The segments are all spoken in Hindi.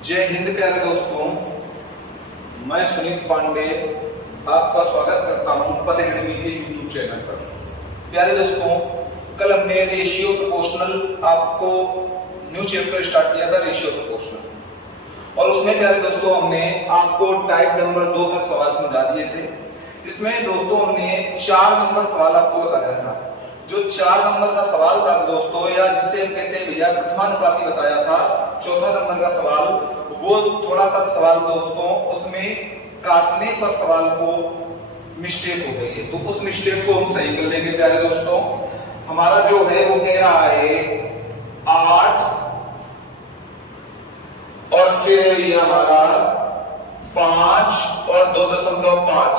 जय हिंद प्यारे दोस्तों, मैं सुनीत पांडे आपका स्वागत करता हूं पद एकेडमी के यूट्यूब चैनल पर। प्यारे दोस्तों, कल हमने रेशियो प्रोपोर्शनल आपको न्यू चैप्टर स्टार्ट किया था, रेशियो प्रोपोर्शनल, और उसमें प्यारे दोस्तों हमने आपको टाइप नंबर 2 का सवाल समझा दिए थे। इसमें दोस्तों हमने 4 नंबर सवाल आपको बताया था। जो 4 नंबर का सवाल था दोस्तों, या जिसे हम कहते हैं भैया प्रथमानुपाती बताया था, चौथा नंबर का सवाल, वो थोड़ा सा सवाल दोस्तों उसमें काटने पर सवाल को मिस्टेक हो गई है, तो उस मिस्टेक को हम सही कर लेंगे प्यारे दोस्तों। हमारा जो है वो कह रहा है 8 और फिर ये हमारा 5 और 2.5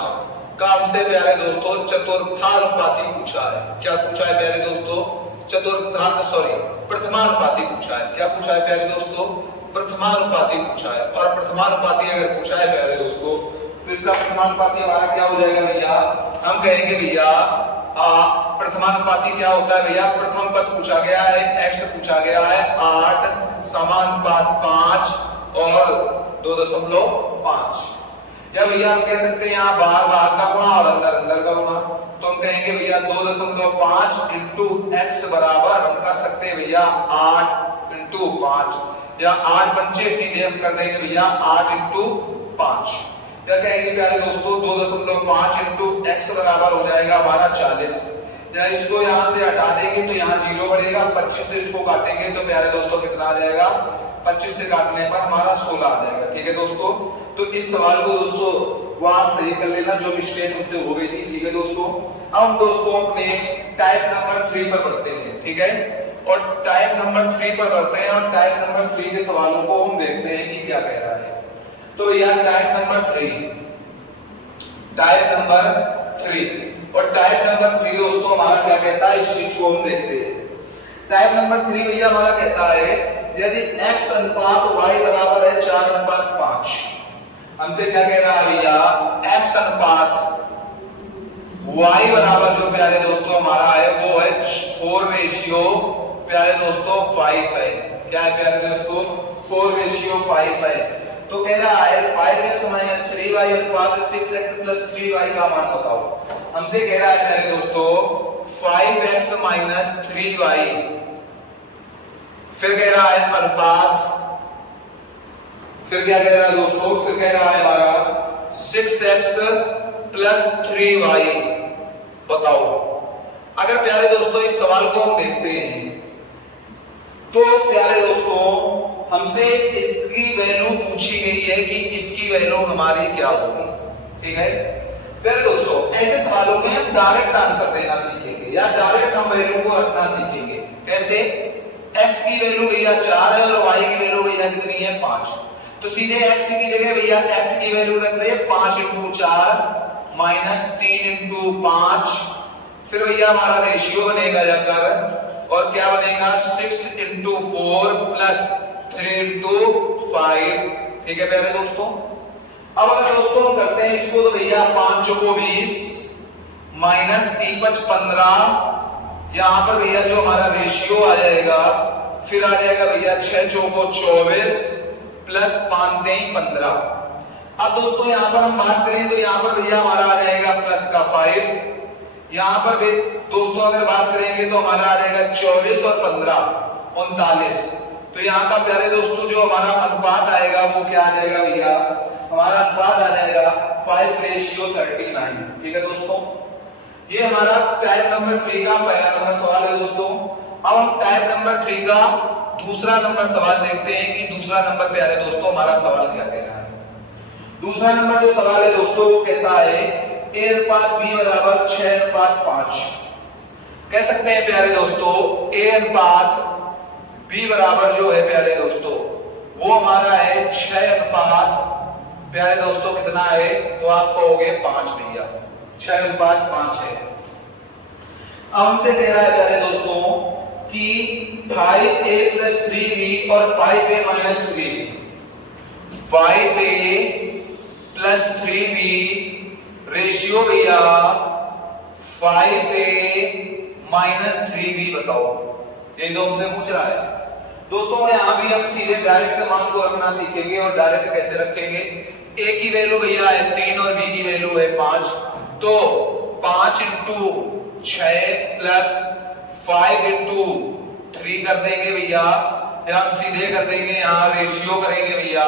का हमसे प्यारे दोस्तों चतुर्थानुपाती पूछा है। क्या पूछा है प्यारे दोस्तों? प्रथमानुपाती पूछा है। क्या पूछा है प्यारे दोस्तों? प्रथमानुपाती पूछा है। और प्रथमानुपाती अगर पूछा है प्यारे दोस्तों, तो इसका प्रथमानुपाती हमारा क्या हो जाएगा भैया? हम कहेंगे भैया प्रथमानुपाती क्या होता है भैया? प्रथम पद पूछा गया है, x पूछा गया है 8 समानुपात 5 और 2.5। या भैया हम कह सकते हैं यहाँ बाहर बाहर का गुणा और अंदर अंदर का गुणा, तो हम कहेंगे भैया 2.5 इंटू एक्स बराबर हम कर सकते हैं भैया 8 इंटू 5, या 8 पंचे सीधे हम कर देंगे भैया 8 इंटू 5। या कहेंगे प्यारे दोस्तों 2.5 इंटू एक्स बराबर हो जाएगा हमारा 40। या इसको यहाँ से हटा देंगे तो यहाँ 0 बढ़ेगा, 25 से इसको काटेंगे तो प्यारे दोस्तों कितना आ जाएगा? 25 से काटने पर हमारा 16 आ जाएगा। ठीक है दोस्तों, तो इस सवाल को दोस्तों वहां सही कर लेना जो मिस्टेक हमसे हो गई थी। ठीक है दोस्तों, अब हम दोस्तों अपने टाइप नंबर 3 पर बढ़ते हैं। ठीक है, और टाइप नंबर 3 पर बढ़ते हैं और टाइप नंबर 3 के सवालों को हम देखते हैं कि क्या कह रहा है। तो भैया टाइप नंबर 3 और टाइप नंबर 3 दोस्तों हमारा क्या कहता है, इस चीज को हम देखते हैं। टाइप नंबर 3 भैया हमारा कहता है यदि x अनुपात y बराबर है 4:5। हमसे क्या कह रहा है भैया? x अनुपात y बराबर जो प्यारे दोस्तों हमारा है वो है 4 प्यारे दोस्तों 5 है। क्या है प्यारे दोस्तों? 4:5 है। तो कह रहा है 5x - 3y अनुपात 6x + 3y का मान बताओ। हमसे कह रहा है प्यारे दोस्तों 5x - 3y, फिर कह रहा है अनुपात, फिर क्या कह रहा है दोस्तों? फिर कह रहा है हमारा 6x + 3y बताओ। अगर प्यारे दोस्तों इस सवाल को हम देखते हैं तो प्यारे दोस्तों हमसे इसकी वैल्यू पूछी गई है कि इसकी वैल्यू हमारी क्या होगी। ठीक है प्यारे दोस्तों, ऐसे सवालों में हम डायरेक्ट आंसर देना सीखेंगे या डायरेक्ट हम वैल्यू को रखना सीखेंगे। कैसे? x की वैल्यू भैया 4 है और y की वैल्यू भैया कितनी है? 5। तो सीधे x की जगह भैया x की वैल्यू रख दे 5 × 4 - 3 × 5। फिर भैया हमारा रेशियो बनेगा जाकर, और क्या बनेगा? 6 × 4 + 3 × 5। ठीक है प्यारे दोस्तों, अब अगर दोस्तों हम करते हैं इसको तो भैया 5 × 20 - 3 × 5 15। यहां पर भैया जो हमारा रेशियो आ जाएगा, फिर आ जाएगा भैया 6 × 4 24 + 5 × 15। अब दोस्तों यहां पर हम बात करें तो यहां पर भैया हमारा आ जाएगा प्लस का 5। यहां पर भी दोस्तों अगर बात करेंगे तो हमारा आ जाएगा 24 और 15 39। तो यहां का प्यारे दोस्तों जो हमारा अनुपात आएगा वो क्या आ जाएगा भैया? हमारा अनुपात आ जाएगा 5:39। ठीक है दोस्तों, ये हमारा टाइप नंबर 3 का पहला नंबर सवाल है दोस्तों। अब हम टाइप नंबर 3 का दूसरा नंबर सवाल देखते हैं कि दूसरा नंबर प्यारे दोस्तों हमारा सवाल क्या कह रहा है। दूसरा नंबर जो सवाल है दोस्तों वो कहता है a अनुपात b बराबर 6:5। कह सकते हैं प्यारे दोस्तों a अनुपात b बराबर जो है प्यारे दोस्तों वो हमारा है 6 प्यारे दोस्तों कितना है? तो आप कहोगे 5 भैया, 6:5 है। अब हमसे कह रहा है प्यारे दोस्तों कि 5a + 3b और 5a - 3b, 5a + 3b ratio भैया 5a - 3b बताओ। ये तो हमसे पूछ रहा है। दोस्तों यहाँ भी हम सीधे डायरेक्ट मान को रखना सीखेंगे। और डायरेक्ट कैसे रखेंगे, ए की वैल्यू भैया है 3 और बी की वैल्यू है 5, तो 5 इंटू 6 प्लस 5 इंटू 3 कर देंगे भैया, या हम सीधे कर देंगे, यहाँ रेशियो करेंगे भैया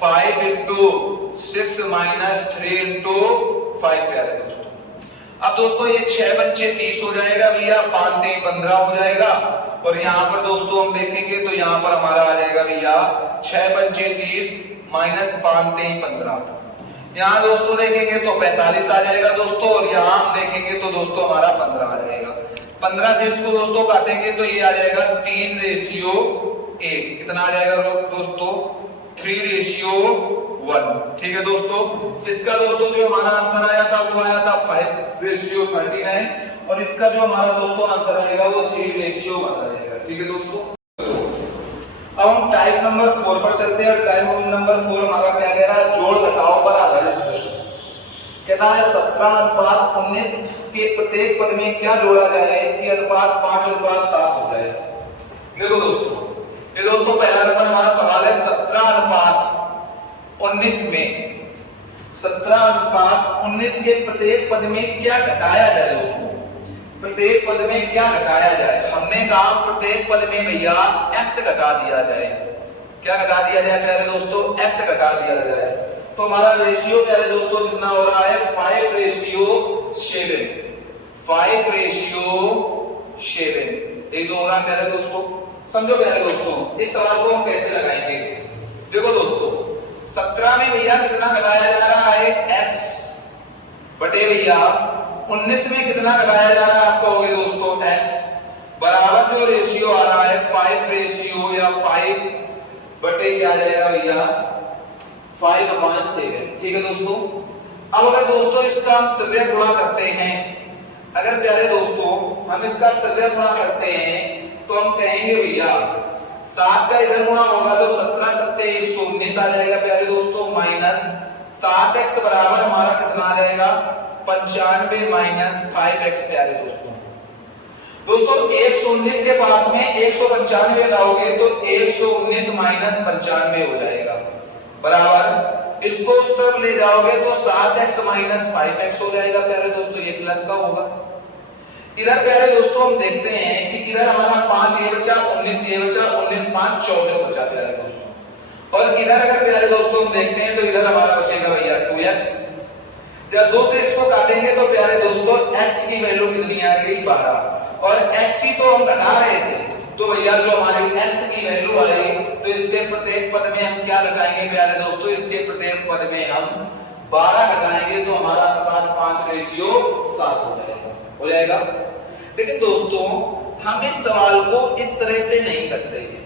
5 इंटू 6 माइनस 3 इंटू 5 प्यारे दोस्तों। अब दोस्तों ये 6 पंचे 30 हो जाएगा भैया, 5 3 15 हो जाएगा। और यहाँ पर दोस्तों हम देखेंगे तो यहाँ पर हमारा आ जाएगा भैया 6 पंचे 30 माइनस 5 3 15। यहाँ दोस्तों देखेंगे तो 45 आ जाएगा दोस्तों, और यहाँ हम देखेंगे तो दोस्तों हमारा 15 आ जाएगा। 15 से इसको दोस्तों काटेंगे तो ये आ जाएगा 3 रेशियो 1, कितना आ जाएगा दोस्तों 3 रेशियो 1। ठीक है दोस्तों, इसका दोस्तों जो हमारा आंसर आया था वो आया था 5 रेशियो 39, और इसका जो हमारा दोस्तों आंसर आएगा वो 3 रेशियो 1 आ जाएगा। ठीक है दोस्तों, अब हम टाइप नंबर 4 पर चलते हैं। और टाइप नंबर 4 हमारा क्या कह रहा है, जोड़ घटाव पर आधारित प्रश्न। कहता है 17:19 के प्रत्येक पद में क्या जोड़ा जाए कि अनुपात 5:7 हो जाए। देखो दोस्तों, ये दोस्तों पहला नंबर हमारा सवाल है 17:19 में 17:19 के प्रत्येक पद में क्या घटाया जाए दोस्तों, प्रत्येक पद में क्या घटाया जाए। हमने कहा प्रत्येक पद में भैया x घटा दिया जाए। क्या घटा दिया जाए प्यारे दोस्तों, x घटा दिया जाए। तो हमारा रेशियो प्यारे दोस्तों कितना हो रहा है 5 रेशियो 7, 5 रेशियो 7। एक हो रहा है प्यारे दोस्तों, समझो प्यारे दोस्तों इस सवाल को हम कैसे लगाएंगे। देखो दोस्तों 17 में भैया कितना घटाया जा रहा है x बटे भैया 19 में कितना घटाया जा रहा है, आप कहोगे दोस्तों x बराबर जो रेशियो आ रहा है 5 रेशियो या 5 बटे क्या आ जाएगा भैया 5/7। ठीक है दोस्तों, अब अगर दोस्तों इसका हम तृतीय गुणा करते हैं, अगर प्यारे दोस्तों हम इसका तृतीय गुणा करते हैं तो हम कहेंगे भैया 7 का इधर गुणा होगा तो 17 7 119 आ जाएगा प्यारे दोस्तों, माइनस 7x बराबर हमारा कितना आ जाएगा 95 माइनस 5x प्यारे दोस्तों। दोस्तों 119 के पास में 195 लाओगे तो 119 माइनस 95 हो जाएगा, बराबर इसको उस तरफ ले जाओगे तो 7x माइनस 5x हो जाएगा प्यारे दोस्तों, ये प्लस का होगा। इधर प्यारे दोस्तों हम देखते हैं कि इधर हमारा 5 ये बचा, 19 ये बचा, 19 5 24 बचा प्यारे दोस्तों। और इधर अगर प्यारे दोस्तों हम देखते हैं तो इधर हमारा बचेगा भैया 2x। जब 2 से इसको काटेंगे तो प्यारे दोस्तों x की वैल्यू कितनी आ गई 12, और x की तो हम घटा रहे थे तो भैया जो हमारी x की वैल्यू आई तो इसके प्रत्येक पद में हम क्या घटाएंगे प्यारे दोस्तों, इसके प्रत्येक पद में हम 12 घटाएंगे तो हमारा 5 रेशियो 7 हो जाएगा। लेकिन दोस्तों हम इस सवाल को इस तरह से नहीं करते हैं,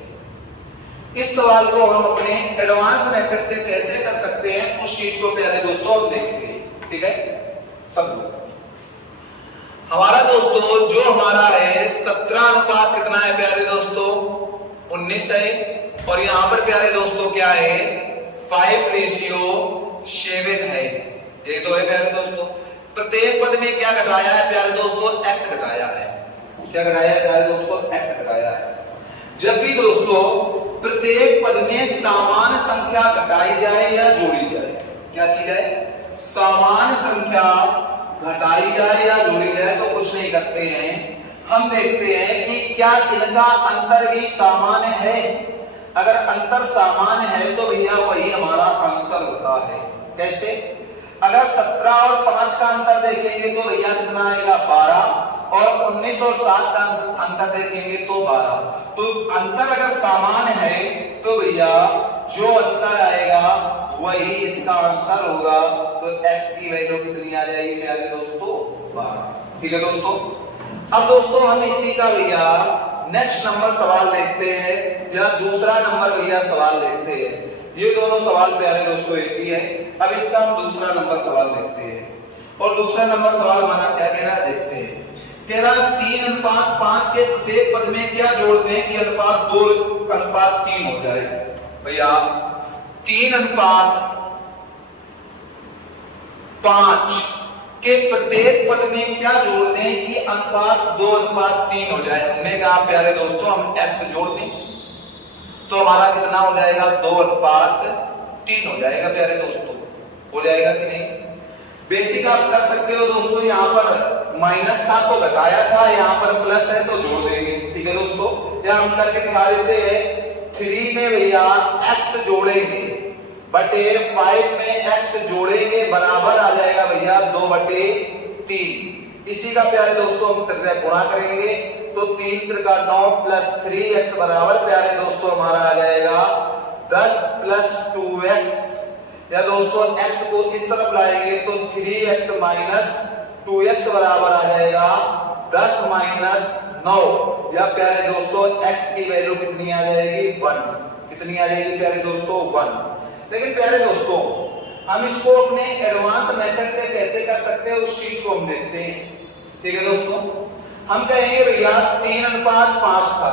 इस सवाल को हम अपने एडवांस मेथड से कैसे कर सकते हैं उस चीज को प्यारे दोस्तों हम देखते हैं। ठीक है, सब हमारा दोस्तों जो हमारा है 17 अनुपात कितना है प्यारे दोस्तों 19 है, और यहां पर प्यारे दोस्तों क्या है 5 रेशियो 7 है, ये तो है प्यारे दोस्तों। प्रत्येक पद में क्या घटाया है प्यारे दोस्तों x घटाया है। क्या घटाया है प्यारे दोस्तों, x घटाया है। जब भी दोस्तों प्रत्येक पद में समान संख्या घटाई जाए या जोड़ी जाए, क्या की जाए, समान संख्या घटाई जाए या जोड़ी जाए तो कुछ नहीं करते हैं, हम देखते हैं कि क्या इनका अंतर भी सामान्य है। अगर अंतर सामान्य है तो भैया वही हमारा आंसर होता है। कैसे, अगर 17 और 5 का अंतर देखेंगे तो भैया कितना आएगा 12, और 19 और 7 का अंतर देखेंगे तो 12। तो अंतर अगर सामान्य है तो भैया जो अंतर आएगा वही इसका आंसर होगा। तो x की वैल्यू कितनी आ जाएगी प्यारे दोस्तों 12। ठीक है दोस्तों, अब दोस्तों हम इसी का भैया नेक्स्ट नंबर सवाल देखते हैं या दूसरा नंबर भैया सवाल देखते हैं। ये दोनों सवाल प्यारे दोस्तों एक ही है। अब इसका हम दूसरा नंबर सवाल देखते हैं, और दूसरा नंबर सवाल हमारा क्या कह रहा है देखते हैं। कह रहा 3:5 के प्रत्येक पद में क्या जोड़ दें कि अनुपात 2:3 हो जाए। भैया 3:5 के प्रत्येक पद में क्या जोड़ दें कि अनुपात 2:3 हो जाए। हमने कहा प्यारे दोस्तों हम x जोड़ दें, तो हमारा कितना हो जाएगा 2:3 हो जाएगा प्यारे दोस्तों, हो जाएगा कि नहीं। बेसिक आप कर सकते हो दोस्तों, यहाँ पर माइनस था तो घटाया था, यहाँ पर प्लस है तो जोड़ देंगे, ठीक है दोस्तों। या हम करके दिखा देते हैं, 3 में भैया x जोड़ेंगे बटे 5 में x जोड़ेंगे बराबर आ जाएगा भैया 2/3। इसी का प्यारे दोस्तों हम गुणा करेंगे तो 3 त्रिका 9 प्लस 3x बराबर प्यारे दोस्तों हमारा आ जाएगा 10 प्लस 2x। या दोस्तों x को इस तरफ लाएंगे तो 3x माइनस 2x बराबर आ जाएगा 10 माइनस 9। या प्यारे दोस्तों x की वैल्यू कितनी आ जाएगी 1। कितनी आ जाएगी प्यारे दोस्तों 1। लेकिन प्यारे दोस्तों हम इसको अपने एडवांस मेथड से कैसे कर सकते हैं उस चीज को हम देखते हैं, ठीक है दोस्तों। हम कहेंगे भैया 3:5 था,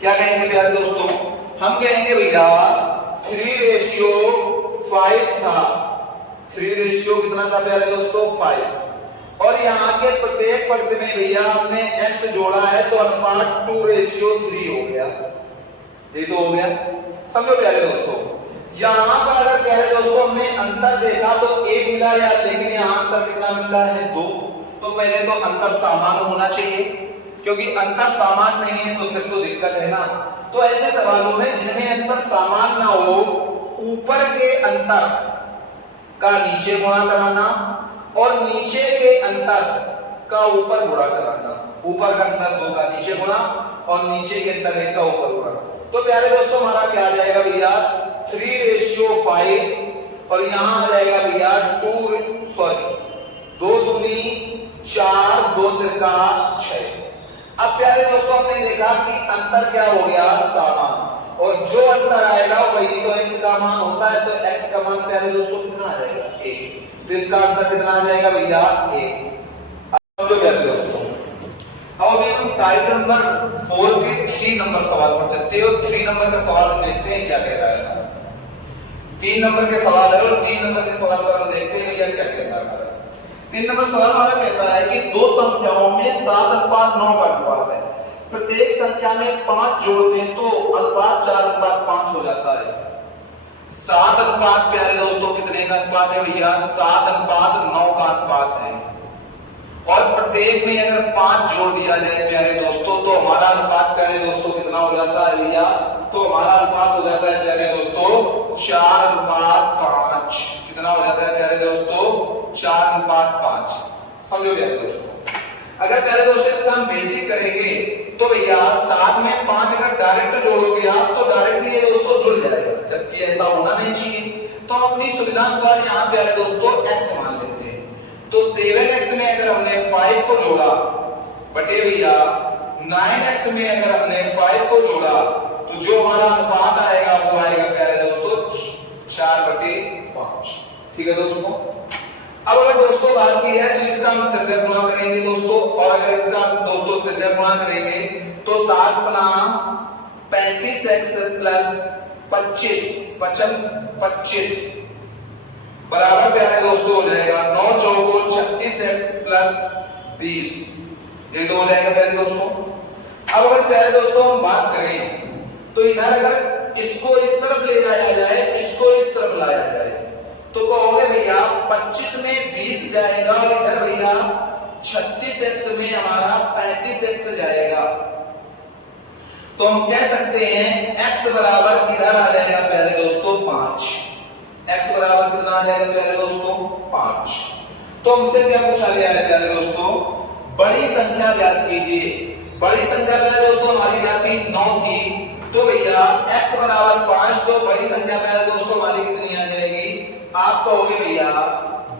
क्या कहेंगे प्यारे दोस्तों, हम कहेंगे भैया 3:5 था। 3 रेशियो कितना था प्यारे दोस्तों 5। और यहाँ के प्रत्येक पद में भैया हमने x जोड़ा है तो अनुपात 2:3 हो गया, ये तो हो गया, समझो प्यारे दोस्तों। यहाँ पर अगर प्यारे दोस्तों हमने अंतर देखा तो 1 मिला यार, लेकिन यहाँ अंतर कितना मिला है 2। तो पहले तो अंतर समान होना चाहिए, क्योंकि अंतर समान नहीं है तो फिर तो दिक्कत है ना। तो ऐसे सवालों में जिनमें अंतर समान ना हो, ऊपर के अंतर का नीचे गुणा कराना और नीचे के अंतर का ऊपर गुणा कराना। ऊपर का अंतर 2 का नीचे गुणा और नीचे के अंतर 1 का ऊपर गुणा। तो प्यारे दोस्तों हमारा क्या आ जाएगा भैया 3:5 और यहाँ आ जाएगा भैया 2 दूनी 4 2 त्रिका 6। अब प्यारे दोस्तों हमने देखा कि अंतर क्या हो गया समान, और जो अंतर आएगा वही तो x का मान होता है। तो x का मान प्यारे दोस्तों कितना आ जाएगा 1। तो इसका आंसर कितना आ जाएगा भैया 1। अब प्यारे दोस्तों अब हम टाइप नंबर 4 के 3 नंबर सवाल पर चलते हैं और 3 नंबर का सवाल हम देखते हैं क्या कह रहा है। 3 नंबर के सवाल है और 3 नंबर के सवाल पर हम देखते हैं भैया क्या कहता है। 3 नंबर सवाल हमारा कहता है कि दो संख्याओं में 7:9 का अनुपात है, प्रत्येक संख्या में 5 जोड़ दें तो अनुपात 4:5 हो जाता है। 7 अनुपात प्यारे दोस्तों कितने का अनुपात है भैया 7:9 का अनुपात है। और प्रत्येक में अगर 5 जोड़ दिया जाए प्यारे दोस्तों तो हमारा अनुपात प्यारे दोस्तों कितना हो जाता है भैया, तो हमारा अनुपात हो जाता है प्यारे दोस्तों 4:5। कितना हो जाता है प्यारे दोस्तों 4:5। समझो प्यारे दोस्तों। अगर प्यारे दोस्तों इसका हम बेसिक करेंगे तो भैया 7 में 5 अगर डायरेक्ट जोड़ोगे आप तो डायरेक्ट ये दोस्तों जुड़ जाएगा, जबकि ऐसा होना नहीं चाहिए। तो हम अपनी सुविधा अनुसार यहाँ प्यारे दोस्तों x मान लेते हैं। तो 7x में अगर हमने 5 को जोड़ा बटे भैया 9x में अगर हमने 5 को जोड़ा तो जो हमारा अनुपात आएगा वो आएगा प्यारे दोस्तों 4/5। ठीक है दोस्तों। अब अगर दोस्तों बात की है तो इसका हम तृतीय गुणा करेंगे दोस्तों, और अगर इसका दोस्तों तृतीय गुणा करेंगे तो 7×35x प्लस 25 बराबर प्यारे दोस्तों हो जाएगा 9 चौको 36x प्लस 20। ये तो हो जाएगा प्यारे दोस्तों। अब अगर प्यारे दोस्तों हम बात करें तो इधर अगर इसको इस तरफ ले जाया जाए, इसको इस तरफ लाया जाए तो कहोगे भैया 25 में 20 जाएगा और इधर भैया 36x में हमारा 35x जाएगा। तो हम कह सकते हैं x बराबर इधर आ जाएगा प्यारे दोस्तों 5। x बराबर कितना आ जाएगा प्यारे दोस्तों 5। तो हमसे क्या पूछा गया है प्यारे दोस्तों, बड़ी संख्या ज्ञात कीजिए। बड़ी संख्या प्यारे दोस्तों हमारी क्या थी 9 थी, तो भैया x बराबर 5। तो बड़ी संख्या प्यारे दोस्तों हमारी कितनी आ जाएगी, आप कहोगे भैया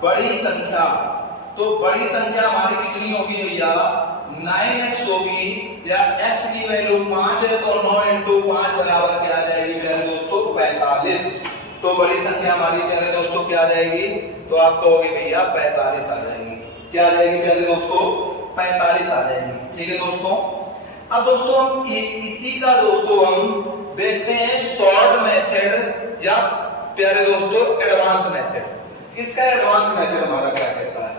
बड़ी संख्या, तो बड़ी संख्या हमारी कितनी होगी भैया 9x होगी, या x की वैल्यू 5 है तो 9 × 5 बराबर क्या आ जाएगी प्यारे दोस्तों 45। तो बड़ी संख्या हमारी प्यारे दोस्तों क्या आ जाएगी, तो आप कहोगे भैया 45 आ जाएगी। क्या आ जाएगी प्यारे दोस्तों 45 आ जाएगी। ठीक है दोस्तों। अब दोस्तों हम इसी का दोस्तों हम देखते हैं शॉर्ट मेथड या प्यारे दोस्तों एडवांस मेथड। इसका एडवांस मेथड हमारा क्या कहता है,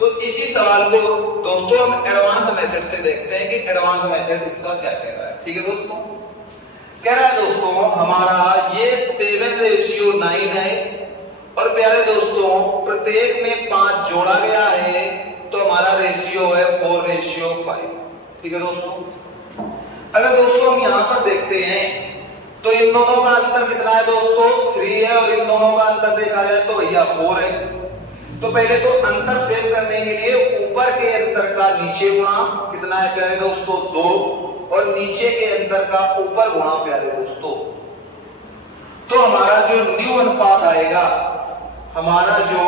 तो इसी सवाल को दोस्तों हम एडवांस मेथड से देखते हैं कि एडवांस मेथड इसका क्या कह रहा है। ठीक है दोस्तों। कह रहा है दोस्तों हमारा ये 7:9 है और प्यारे दोस्तों प्रत्येक में 5 जोड़ा गया है तो हमारा रेशियो है 4:5। ठीक है दोस्तों। अगर दोस्तों हम यहां पर देखते हैं तो इन दोनों का अंतर कितना है दोस्तों 3 है और इन दोनों का अंतर देखा जाए तो भैया 4 है। तो पहले तो अंतर सेव करने के लिए ऊपर के अंतर का नीचे गुणा कितना है प्यारे दोस्तों 2 और नीचे के अंतर का ऊपर गुणा प्यारे दोस्तों। तो हमारा जो न्यू अनुपात आएगा, हमारा जो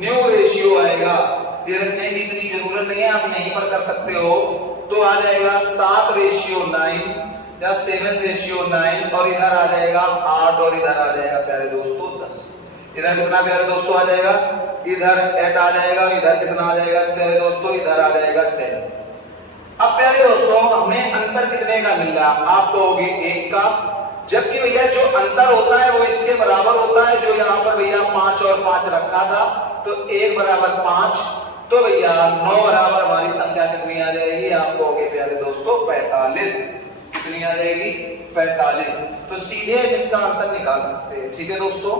न्यू रेशियो आएगा, ये रखने की इतनी जरूरत नहीं है, आप यहीं पर कर सकते हो। तो आ जाएगा 7:9 या 7:9 और इधर आ जाएगा 8 और इधर आ जाएगा प्यारे दोस्तों 10। इधर कितना प्यारे दोस्तों आ जाएगा, इधर 8 आ जाएगा, इधर कितना आ जाएगा प्यारे दोस्तों, इधर आ जाएगा 10। अब प्यारे दोस्तों हमें अंतर कितने का मिल रहा है, आप कहोगे 1 का, जबकि भैया जो अंतर होता है वो इसके बराबर होता है। जो यहाँ पर भैया 5 और 5 रखा था तो 1 बराबर 5, तो भैया 9 बराबर हमारी संख्या कितनी आ जाएगी, आप कहोगे प्यारे दोस्तों 45। कितनी आ जाएगी 45। तो सीधे इसका आंसर निकाल सकते हैं। ठीक है दोस्तों।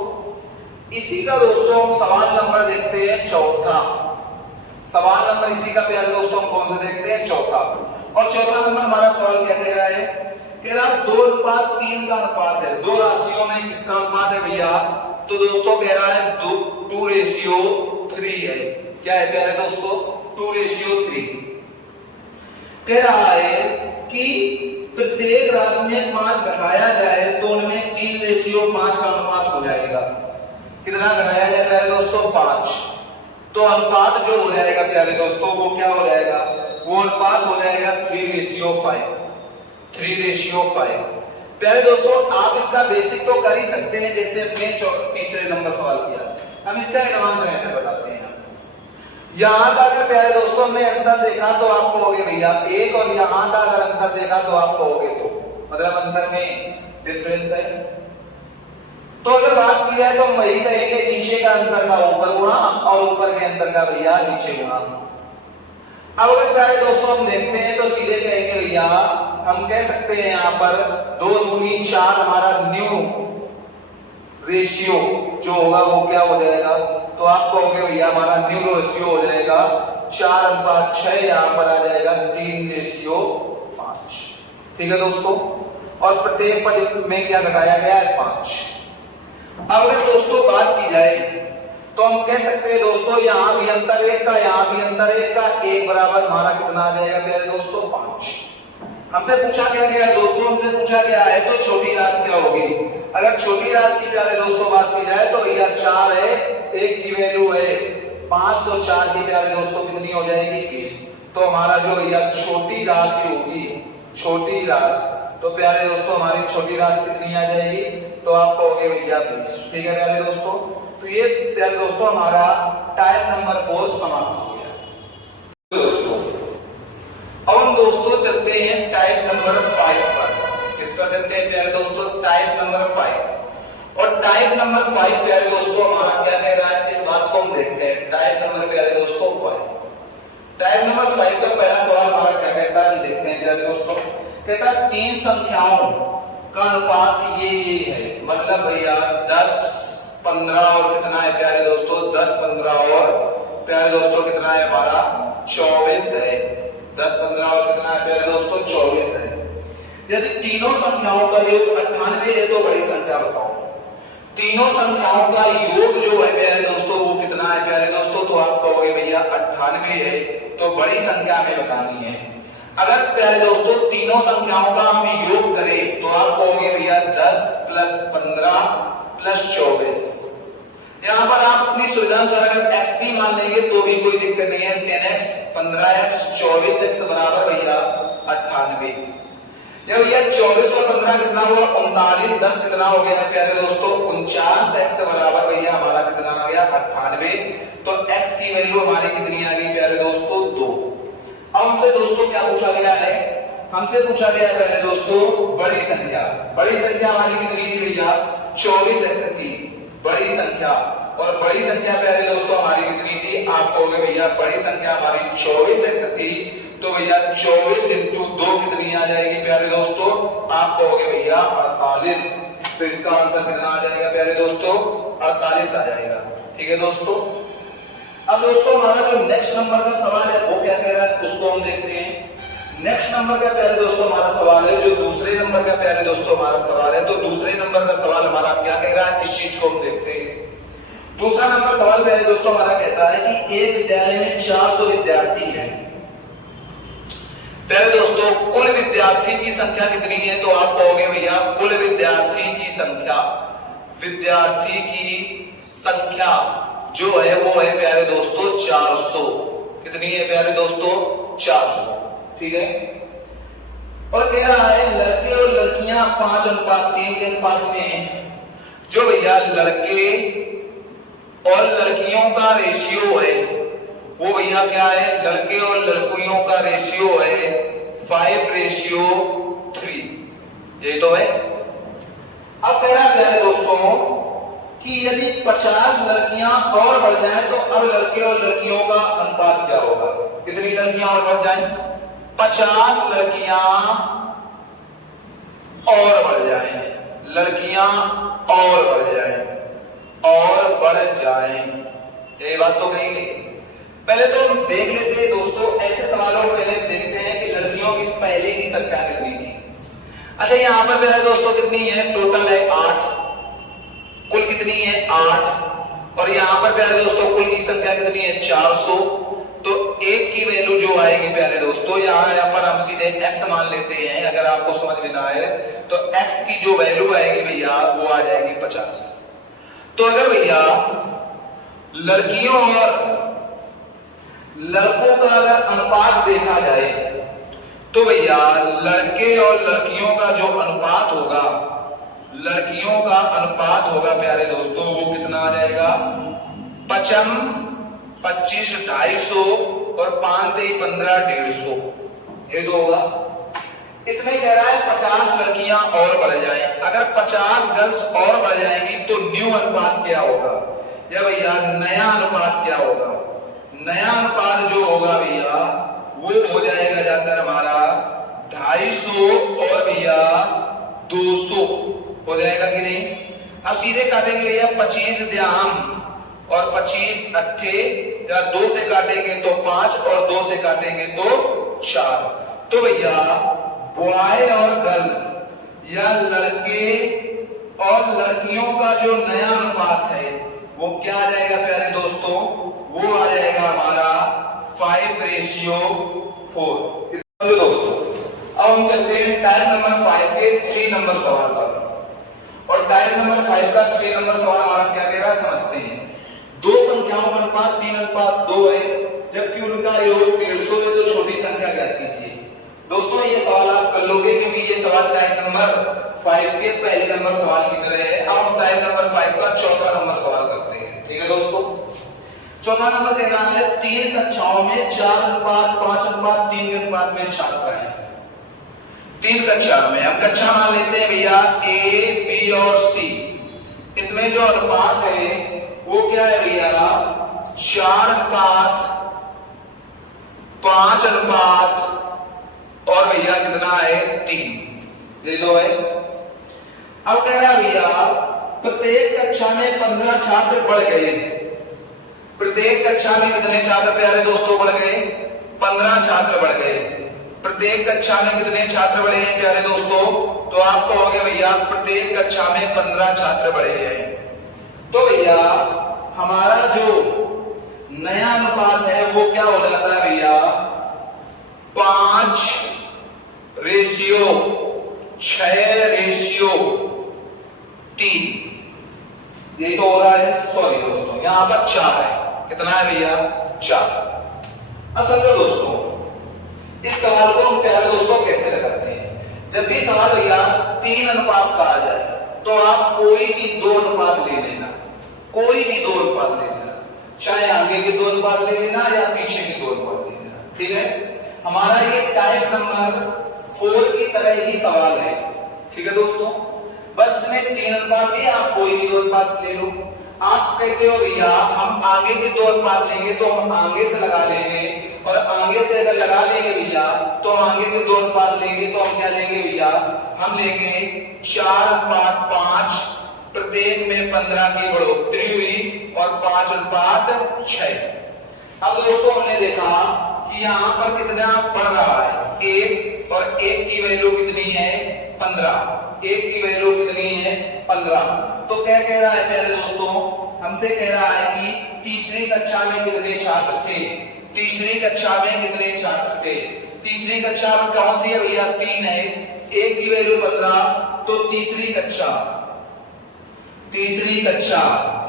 इसी का दोस्तों हम सवाल नंबर देखते हैं चौथा। सवाल नंबर इसी का प्यारे दोस्तों हम कौन सा देखते हैं, चौथा। और चौथा नंबर हमारा सवाल क्या कह रहा है, कह रहा 2:3 का अनुपात है। दो राशियों में किसका अनुपात है भैया, तो दोस्तों कह रहा है 2:3 है। क्या है प्यारे दोस्तों 2:3। कह रहा है कि प्रत्येक राशि में 5 घटाया जाए तो उनमें 3:5 का अनुपात हो जाएगा। कितना घटाया जाए प्यारे दोस्तों 5, तो अनुपात जो हो जाएगा प्यारे दोस्तों वो क्या हो जाएगा, वो अनुपात हो जाएगा 3:5। 3:5 प्यारे दोस्तों आप इसका बेसिक तो कर ही सकते हैं, जैसे अपने तीसरे नंबर सवाल किया। हम इसका एडवांस मेथड बताते हैं। यहां का अगर प्यारे दोस्तों हमने अंतर देखा तो आप कहोगे भैया 1 और यहां का अगर अंतर देखा तो आप कहोगे 2, मतलब अंतर में डिफरेंस है। तो अगर बात की जाए तो हम वही कहेंगे नीचे का अंतर का ऊपर गुणा और ऊपर के अंतर का भैया नीचे गुणा। अब अगर प्यारे दोस्तों हम देखते हैं तो सीधे कहेंगे भैया हम कह सकते हैं यहाँ पर 2 दूनी 4 हमारा न्यू रेशियो जो होगा वो क्या हो जाएगा, तो आप कहोगे भैया हमारा न्यू रेशियो हो जाएगा 4:6। यहाँ पर आ जाएगा 3:5। ठीक है दोस्तों। और प्रत्येक पद में क्या घटाया गया है 5। अब अगर दोस्तों बात की जाए तो हम कह सकते हैं दोस्तों यहां भी अंतर 1 का, यहां भी अंतर 1 का, 1 बराबर हमारा कितना आ जाएगा प्यारे दोस्तों 5। हमसे पूछा क्या गया दोस्तों, हमसे पूछा गया है तो छोटी राशि क्या होगी। अगर छोटी राशि की प्यारे दोस्तों बात की जाए तो भैया 4 है, 1 की वैल्यू है 5, तो 4 की प्यारे दोस्तों कितनी हो जाएगी 20। तो हमारा जो भैया छोटी राशि होगी, छोटी राशि, तो प्यारे दोस्तों हमारी छोटी राशि कितनी आ जाएगी, तो आप कहोगे भैया 20। ठीक है प्यारे दोस्तों। तो ये प्यारे दोस्तों हमारा टाइप नंबर 4 समाप्त हो गया दोस्तों। अब हम दोस्तों चलते हैं टाइप नंबर 5 पर। किस पर चलते हैं प्यारे दोस्तों, टाइप नंबर 5। और टाइप नंबर 5 प्यारे दोस्तों हमारा क्या कह रहा है, इस बात को हम देखते हैं। टाइप नंबर प्यारे दोस्तों 5। टाइप नंबर 5 का पहला सवाल हमारा क्या कहता है, हम देखते हैं प्यारे दोस्तों। कहता है 3 संख्याओं का अनुपात ये है, मतलब भैया 10, 15 और कितना है प्यारे दोस्तों 10, 15 और प्यारे दोस्तों कितना है हमारा 24 है। 10, 15 और कितना है प्यारे दोस्तों 24 है। यदि तीनों संख्याओं का योग 98 है तो बड़ी संख्या बताओ। तीनों संख्याओं का योग जो है प्यारे दोस्तों वो कितना है प्यारे दोस्तों, तो आप कहोगे भैया 98 है, तो बड़ी संख्या में बतानी है। अगर प्यारे दोस्तों तीनों संख्याओं का हम योग करें तो आप कहोगे भैया 10 + 15 + 24। यहाँ पर आप अपनी सुविधा अनुसार अगर xp मान लेंगे तो भी कोई दिक्कत नहीं है। 10x 15x 24x बराबर भैया 98। जब भैया 24 और 15 कितना हुआ 39, 10 कितना हो गया प्यारे दोस्तों 49x बराबर भैया हमारा कितना आ गया 98। तो x की वैल्यू हमारी कितनी आ गई प्यारे दोस्तों 2। अब हमसे दोस्तों क्या पूछा गया है, हमसे पूछा गया है पहले दोस्तों बड़ी संख्या। बड़ी संख्या हमारी कितनी थी भैया 24x थी बड़ी संख्या। और बड़ी संख्या प्यारे दोस्तों हमारी कितनी थी, आप कहोगे भैया बड़ी संख्या हमारी 24x थी, तो भैया 24 × 2 कितनी आ जाएगी प्यारे दोस्तों आप कहोगे भैया 48, तो इसका आंसर कितना आ जाएगा प्यारे दोस्तों? 48 आ जाएगा। ठीक है दोस्तों। अब दोस्तों हमारा जो नेक्स्ट नंबर का सवाल है वो क्या कह रहा है उसको हम देखते हैं। नेक्स्ट नंबर का प्यारे दोस्तों हमारा सवाल है, जो दूसरे नंबर का प्यारे दोस्तों हमारा सवाल है, तो दूसरे नंबर का सवाल हमारा क्या कह रहा है इस चीज को हम देखते हैं। दूसरा नंबर सवाल प्यारे दोस्तों हमारा कहता है कि एक विद्यालय में 400 विद्यार्थी हैं। प्यारे दोस्तों कुल विद्यार्थी की संख्या कितनी है? तो आप कहोगे भैया कुल विद्यार्थी की संख्या, विद्यार्थी की संख्या जो है वो है प्यारे दोस्तों 400। कितनी है प्यारे दोस्तों? 400। ठीक है। और कह रहा है लड़के और लड़कियां 5:3 के अनुपात में। जो भैया लड़के और लड़कियों का रेशियो है वो भैया क्या है? लड़के और लड़कियों का रेशियो है 5:3। यही तो है। अब कह रहा है प्यारे दोस्तों कि यदि 50 लड़कियां और बढ़ जाएं तो अब लड़के और लड़कियों का अनुपात क्या होगा? कितनी लड़कियां और बढ़ जाएं? 50 लड़कियां और बढ़ जाएं, लड़कियां और बढ़ जाएं, और बढ़ जाएं। ये बात तो कही गई। पहले तो हम देख लेते हैं दोस्तों, ऐसे सवालों को पहले देखते हैं कि लड़कियों की पहले की संख्या कितनी थी। अच्छा यहां पर पहले दोस्तों कितनी है? टोटल है 8। कुल कितनी है? 8। और यहां पर प्यारे दोस्तों कुल की संख्या कितनी है? 400। तो एक की वैल्यू जो आएगी प्यारे दोस्तों, यहां पर हम सीधे x मान लेते हैं। अगर आपको समझ में ना आए तो x की जो वैल्यू आएगी भैया वो आ जाएगी 50। तो अगर भैया लड़कियों और लड़कों का अगर अनुपात देखा जाए तो भैया लड़के और लड़कियों का जो अनुपात होगा, लड़कियों का अनुपात होगा प्यारे दोस्तों वो कितना आ जाएगा? 25 250 और 5 15 150। ये तो होगा। इसमें कह रहा है 50 लड़कियां और बढ़ जाएं। अगर 50 गर्ल्स और बढ़ जाएंगी तो न्यू अनुपात क्या होगा? या भैया नया अनुपात क्या होगा? नया अनुपात जो होगा भैया वो हो जाएगा जाकर हमारा 250 और भैया 200 हो जाएगा कि नहीं? अब सीधे काटेंगे भैया 25 द्याम और 25 अट्ठे, या 2 से काटेंगे तो 5 और 2 से काटेंगे तो 4। तो भैया बॉय और गर्ल या लड़के और लड़कियों का जो नया अनुपात है वो क्या आ जाएगा प्यारे दोस्तों? वो आ जाएगा हमारा 5:4। दोस्तों अब हम चलते हैं टाइप नंबर 5 के 3 नंबर सवाल पर। और टाइप नंबर 5 का 3 नंबर सवाल हमारा क्या कह रहा है समझते हैं। दो संख्याओं का अनुपात 3:2 है, जबकि उनका योग 150 है, तो छोटी संख्या ज्ञात कीजिए। दोस्तों ये सवाल आप कर लोगे क्योंकि ये सवाल टाइप नंबर 5 के पहले नंबर सवाल की तरह है। अब हम टाइप नंबर 5 का चौथा नंबर सवाल करते हैं। ठीक है दोस्तों। चौथा नंबर कह रहा है 3 कक्षाओं में 4:5:3 के अनुपात में छात्र हैं। 3 कक्षा में हम कक्षा मान लेते हैं भैया A, B और C। इसमें जो अनुपात है वो क्या है भैया? 4:5 और भैया कितना है? 3। ये दो है। अब कह रहा है भैया प्रत्येक कक्षा में 15 छात्र बढ़ गए। प्रत्येक कक्षा में कितने छात्र प्यारे दोस्तों बढ़ गए? 15 छात्र बढ़ गए। प्रत्येक कक्षा में कितने छात्र बढ़े हैं प्यारे दोस्तों? तो आप कहोगे भैया प्रत्येक कक्षा में 15 छात्र बढ़े हैं। तो भैया हमारा जो नया अनुपात है वो क्या हो जाता है भैया? 5:6:3। यही तो हो रहा है। सॉरी दोस्तों यहां पर 4 है। कितना है भैया? 4। अब समझो दोस्तों इस सवाल को हम प्यारे दोस्तों कैसे लगाते हैं। जब भी सवाल भैया 3 अनुपात का आ जाए तो आप कोई भी 2 अनुपात ले लेना, कोई भी 2 अनुपात ले लेना, चाहे आगे के 2 अनुपात ले लेना या पीछे के 2 अनुपात ले लेना। ठीक है। हमारा ये टाइप नंबर 4 की तरह ही सवाल है। ठीक है दोस्तों। बस इसमें 3 अनुपात है, आप कोई भी 2 अनुपात ले लो। आप कहते हो भैया हम आगे के 2 अनुपात लेंगे तो हम आगे से लगा लेंगे और आगे से अगर लगा लेंगे भैया तो हम आगे के 2 अनुपात लेंगे तो हम क्या लेंगे भैया, हम लेंगे 4:5, प्रत्येक में 15 की बढ़ोतरी हुई और 5:6। अब दोस्तों हमने देखा कि यहाँ पर कितना बढ़ रहा है, 1, और 1 की वैल्यू कितनी है 15, 1 की वैल्यू कितनी है 15। तो क्या कह रहा है प्यारे दोस्तों, हमसे कह रहा है कि तीसरी कक्षा में कितने छात्र थे, तीसरी कक्षा में कितने छात्र थे। तीसरी कक्षा में कौन सी है भैया, 3 है, 1 की वैल्यू 15, तो तीसरी कक्षा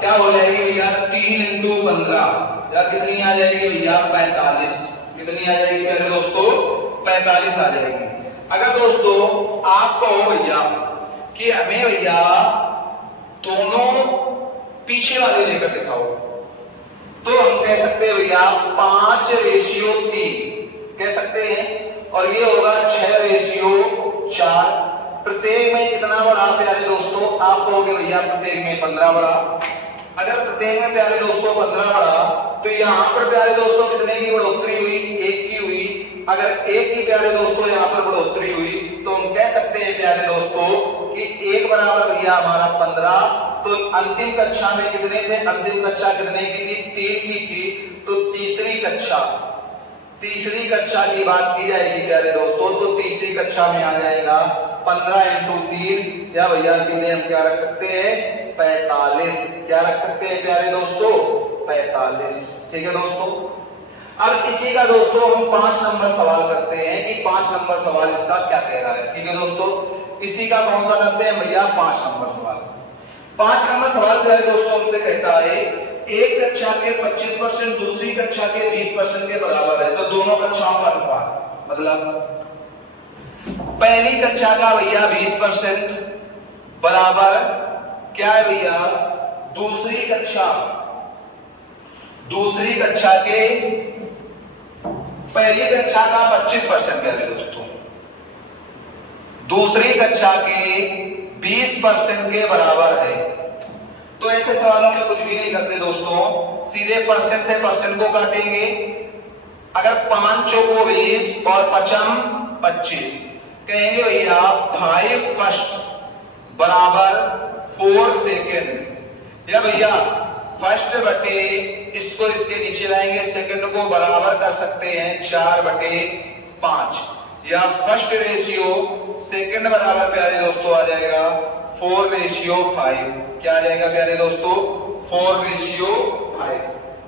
क्या हो जाएगी भैया, 3 × 15 या कितनी आ जाएगी भैया 45। कितनी आ जाएगी प्यारे दोस्तों, 45 आ जाएगी। अगर दोस्तों आप कहो भैया कि हमें भैया दोनों पीछे वाले लेकर दिखाओ, तो हम कह सकते हैं भैया 5:3 कह सकते हैं, और ये होगा 6:4। प्रत्येक में कितना बढ़ा प्यारे दोस्तों, आप कहोगे भैया प्रत्येक में 15 बढ़ा। अगर प्रत्येक में प्यारे दोस्तों 15 बढ़ा तो यहाँ पर प्यारे दोस्तों कितने की बढ़ोतरी हुई, 1 की हुई। अगर 1 की प्यारे दोस्तों यहाँ पर बढ़ोतरी हुई तो हम कह सकते हैं प्यारे दोस्तों कि 1 बराबर भैया हमारा 15। तो अंतिम कक्षा में कितने थे, अंतिम कक्षा कितने की थी, 3 की थी। तो तीसरी कक्षा की बात की जाएगी प्यारे दोस्तों, तो तीसरी कक्षा में आ जाएगा 15 × 3, या भैया सीधे हम क्या रख सकते हैं 45। क्या रख सकते हैं प्यारे दोस्तों 45। ठीक है दोस्तों। अब इसी का दोस्तों हम 5 नंबर सवाल करते हैं कि 5 नंबर सवाल इसका क्या कह रहा है। ठीक है दोस्तों, इसी का कौन सा करते हैं भैया 5 नंबर सवाल। 5 नंबर सवाल जो है दोस्तों हमसे कहता है एक कक्षा के 25% दूसरी कक्षा के 20% के बराबर है, तो दोनों कक्षाओं का अनुपात, मतलब पहली कक्षा का भैया 20% बराबर क्या है भैया, दूसरी कक्षा के पहली कक्षा का 25% कह रहे दोस्तों, दूसरी कक्षा के 20% के बराबर है। तो ऐसे सवालों में कुछ भी नहीं करते दोस्तों, सीधे परसेंट से परसेंट को काटेंगे। अगर 5 चौको 20 और 5 25, कहेंगे भैया 5 फर्स्ट बराबर 4 सेकेंड, या भैया फर्स्ट बटे इसको इसके नीचे लाएंगे, सेकंड को बराबर कर सकते हैं 4/5, या फर्स्ट रेशियो सेकंड बराबर प्यारे दोस्तों आ जाएगा 4:5। क्या आ जाएगा प्यारे दोस्तों 4:5।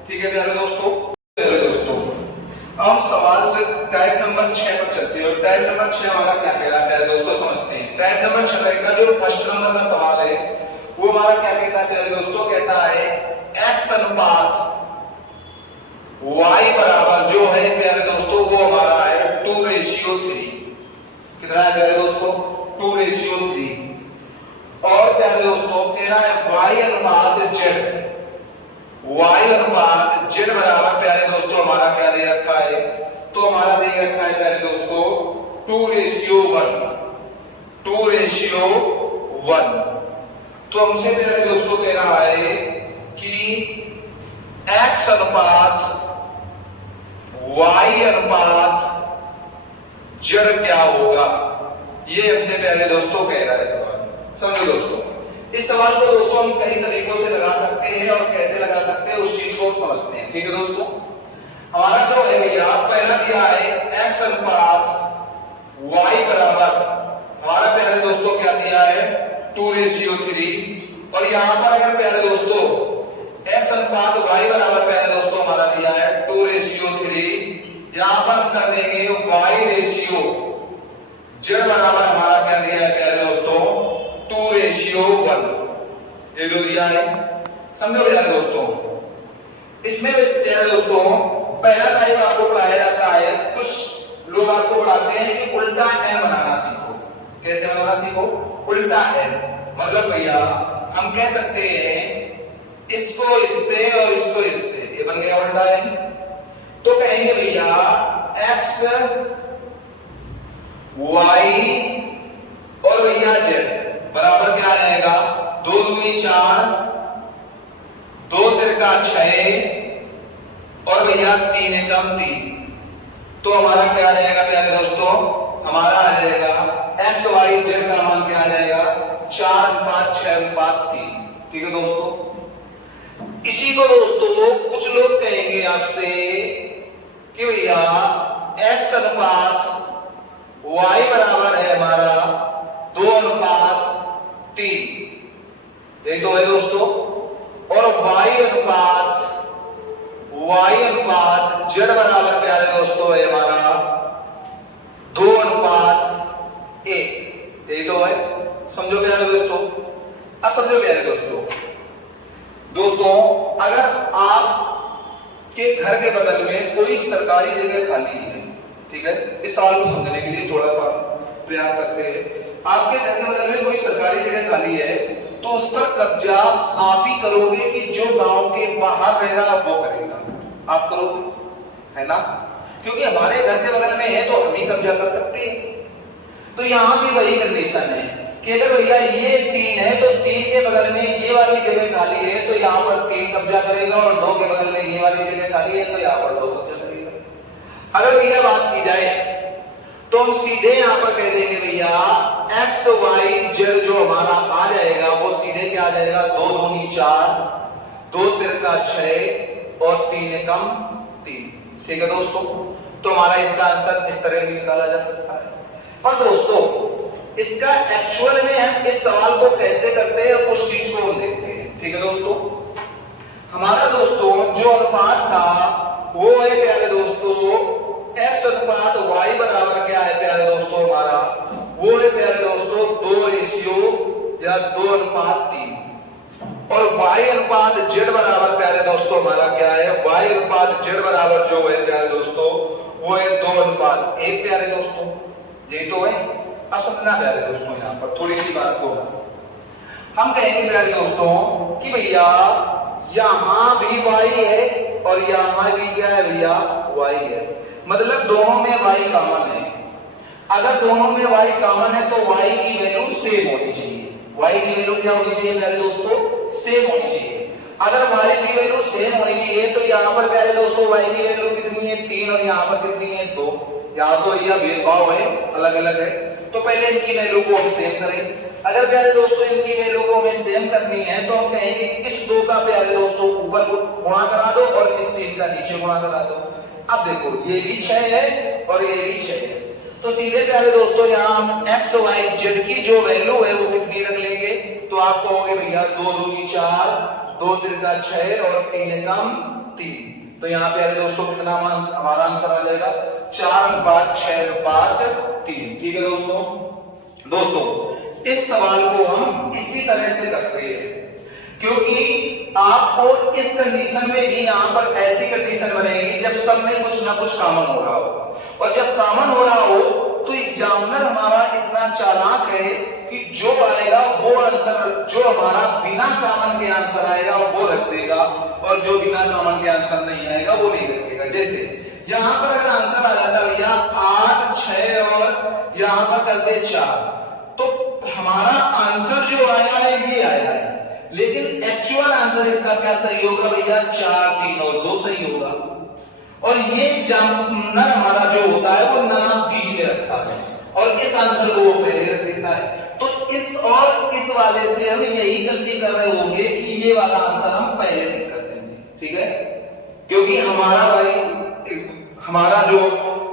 ठीक है प्यारे दोस्तों। अब हम सवाल टाइप नंबर 6 पर चलते हैं, और टाइप नंबर 6 हमारा क्या कह रहा है प्यारे दोस्तों समझते हैं। टाइप नंबर 6 का जो फर्स्ट नंबर का सवाल है वो हमारा क्या कहता है प्यारे दोस्तों, कहता है x अनुपात y बराबर जो है प्यारे दोस्तों वो हमारा है 2:3। कितना है प्यारे दोस्तों 2:3। और प्यारे दोस्तों कह रहा है y अनुपात z बराबर प्यारे दोस्तों हमारा क्या दे रखा है, तो हमारा दे रखा है प्यारे दोस्तों 2:1। तो हमसे प्यारे दोस्तों कह रहा है कि x अनुपात y अनुपात z क्या होगा, ये हमसे प्यारे दोस्तों कह रहा है सवाल। समझो दोस्तों, इस सवाल को दोस्तों हम कई तरीकों से लगा सकते हैं, और कैसे लगा सकते हैं उस चीज को समझते हैं। ठीक है दोस्तों, हमारा जो है भैया पहला दिया है x अनुपात y बराबर, हमारा प्यारे दोस्तों क्या दिया है 2:3। और यहां पर अगर प्यारे दोस्तों x अनुपात y बराबर प्यारे दोस्तों हमारा दिया है 2:3, यहां पर कर देंगे y रेशियो z बराबर हमारा क्या दिया है प्यारे दोस्तों 2:1। ये जो दिया है समझो प्यारे दोस्तों। इसमें प्यारे दोस्तों पहला टाइप आपको पढ़ाया जाता है, कुछ लोग आपको पढ़ाते हैं कि उल्टा n बनाना सीखो। कैसे बनाना सीखो, उल्टा n, मतलब भैया हम कह सकते हैं इसको इससे और इसको इससे, ये बन गया उल्टा n। तो कहेंगे भैया x y और भैया z बराबर क्या आ जाएगा 2 दूनी 4, 2 तिरका 6, और भैया 3 एकम 3। तो हमारा क्या आ जाएगा प्यारे दोस्तों, हमारा आ जाएगा एक्स वाई जेड का मान क्या आ जाएगा 4:5:6:3। ठीक है दोस्तों। इसी को दोस्तों कुछ लोग कहेंगे आपसे कि भैया x अनुपात y बराबर है हमारा 2:3, यही तो है दोस्तों। और y अनुपात z बराबर प्यारे दोस्तों है हमारा 2:1, यही तो है। समझो प्यारे दोस्तों, अब समझो प्यारे दोस्तों, अगर आप के घर के बगल में कोई सरकारी जगह खाली है, ठीक है, इस सवाल को समझने के लिए थोड़ा सा प्रयास करते हैं। आपके घर के बगल में कोई सरकारी जगह खाली है तो उस पर कब्जा आप ही करोगे कि जो गांव के बाहर रह रहा वो करेगा? आप करोगे, है ना? क्योंकि हमारे घर के बगल में है तो हम ही कब्जा कर सकते हैं। तो यहां भी वही कंडीशन है कि अगर भैया ये 3 है तो 3 के बगल में ये वाली जगह खाली है तो यहाँ पर 3 कब्जा करेगा, और 2 के बगल में ये वाली जगह खाली है तो यहाँ पर 2 कब्जा करेगा। अगर भैया बात की जाए तो हम सीधे यहाँ पर कह देंगे भैया एक्स वाई जेड जो हमारा आ जाएगा वो सीधे क्या आ जाएगा 2 दूनी 4, 2 तिरका 6 और 3 एकम 3। ठीक है दोस्तों, तो हमारा इसका आंसर इस तरह भी निकाला जा सकता है। पर दोस्तों इसका एक्चुअल में हम इस सवाल को कैसे करते हैं उस चीज को हम देखते हैं। ठीक है दोस्तों, हमारा दोस्तों जो अनुपात था वो है प्यारे दोस्तों x अनुपात y बराबर क्या है प्यारे दोस्तों, हमारा वो है प्यारे दोस्तों 2 या 2:3, और y अनुपात z बराबर प्यारे दोस्तों हमारा क्या है, y अनुपात z बराबर जो है प्यारे दोस्तों वो है 2:1 प्यारे दोस्तों, यही तो है। अब समझना प्यारे दोस्तों, यहाँ पर थोड़ी सी बात को हम कहेंगे प्यारे दोस्तों कि भैया यहां भी y है और यहां भी क्या है भैया y है, मतलब दोनों में y कॉमन है। अगर दोनों में y कॉमन है तो y की वैल्यू सेम होनी चाहिए। y की वैल्यू क्या होनी चाहिए प्यारे दोस्तों, सेम होनी चाहिए। अगर y की वैल्यू सेम होनी चाहिए तो यहाँ पर प्यारे दोस्तों y की वैल्यू कितनी है 3 और यहाँ पर कितनी है 2। यहाँ तो यह भेदभाव है, अलग अलग है, तो पहले इनकी वैल्यू को हम सेम करें। अगर प्यारे दोस्तों इनकी वैल्यू को हमें सेम करनी है तो हम कहेंगे इस 2 का प्यारे दोस्तों ऊपर गुणा करा दो और इस 3 का नीचे गुणा करा दो। अब देखो ये भी 6 है और ये भी 6 है, तो सीधे प्यारे दोस्तों यहाँ हम एक्स वाई जेड की जो वैल्यू है वो कितनी रख लेंगे, तो आप कहोगे भैया 2 दूनी 4, 2 तिरका 6 और 3 एकम 3। तो यहाँ प्यारे दोस्तों कितना हमारा आंसर आ जाएगा 4:6:3। ठीक है दोस्तों इस सवाल को हम इसी तरह से करते हैं, क्योंकि आपको इस कंडीशन में भी यहाँ पर ऐसी कंडीशन बनेगी जब सब में कुछ ना कुछ कॉमन हो रहा होगा, और जब कॉमन हो रहा हो तो एग्जामिनर हमारा इतना चालाक है कि जो आएगा वो आंसर, जो हमारा बिना कॉमन के आंसर आएगा वो रख देगा, और जो बिना कॉमन के आंसर नहीं आएगा वो नहीं रखेगा। जैसे यहाँ पर अगर आंसर आ जाता भैया 8, 6 और यहाँ पर करते 4, तो हमारा आंसर जो आया है ये आया है, लेकिन एक्चुअल आंसर इसका क्या सही होगा भैया 4, 3 और 2 सही होगा। और ये एग्जामिनर हमारा जो होता है वो नाम बीच में रखता है और इस आंसर को वो पहले रख देता है। तो इस और इस वाले से हम यही गलती कर रहे होंगे कि ये वाला आंसर हम पहले लिख कर देंगे। ठीक है, क्योंकि हमारा जो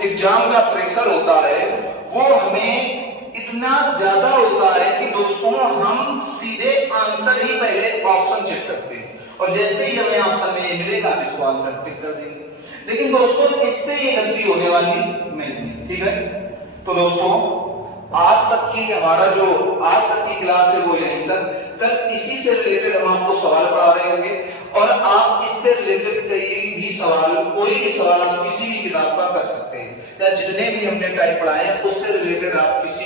एग्जाम का प्रेशर होता है वो हमें इतना ज्यादा होता है कि दोस्तों हम सीधे आंसर ही पहले ऑप्शन चेक करते हैं, और जैसे ही हमें ऑप्शन में ये मिलेगा हम इसको आंसर टिक कर देंगे। लेकिन दोस्तों इससे ये गलती होने वाली नहीं है। ठीक है, तो दोस्तों आज तक की क्लास है वो यहीं तक। कल इसी से रिलेटेड हम आपको सवाल पढ़ा रहे होंगे, और आप इससे रिलेटेड कोई भी सवाल आप किसी भी किताब का कर सकते हैं, या जितने भी हमने टाइप पढ़ाए हैं उससे रिलेटेड आप किसी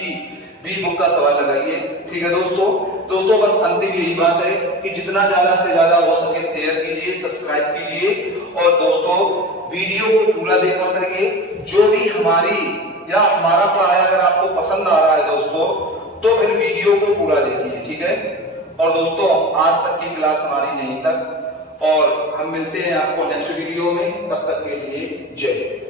भी बुक का सवाल लगाइए। ठीक है दोस्तों बस अंतिम यही बात है कि जितना ज्यादा से ज्यादा हो सके शेयर कीजिए, सब्सक्राइब कीजिए, और दोस्तों वीडियो को पूरा देखा करिए। जो भी हमारा पढ़ाया अगर आपको पसंद आ रहा है दोस्तों तो फिर वीडियो को पूरा देखिए। ठीक है, और दोस्तों आज तक की क्लास हमारी यहीं तक, और हम मिलते हैं आपको नेक्स्ट वीडियो में। तब तक के लिए जय हिंद।